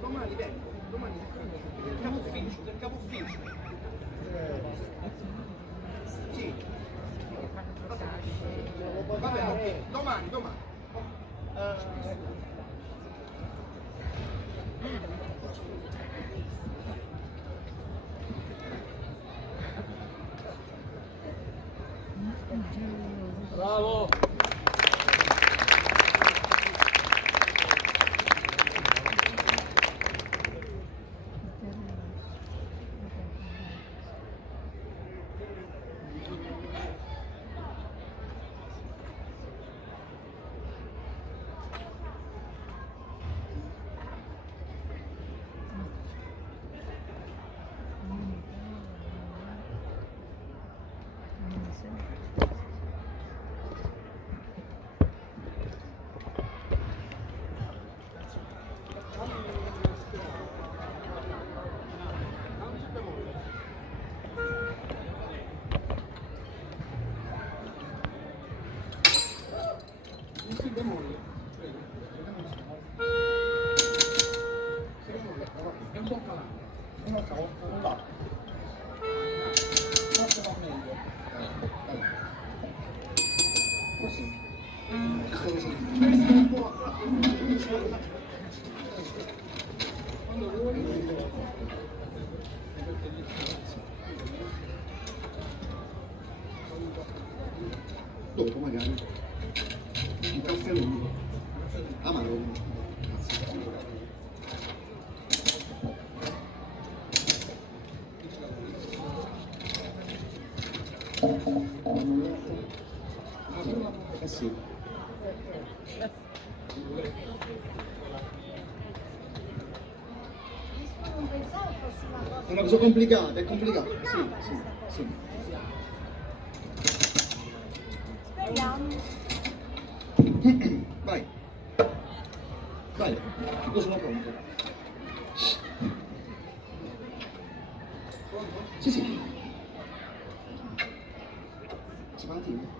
Domani vengo, domani del capo ufficio, del capo ufficio. Sì. Vabbè, ok, domani. Bravo! Dopo magari un caffè lungo, amaro. Eh sì. È una cosa complicata, è complicata. Sì. Vai. Io sono pronto. Sì. Si mantiene.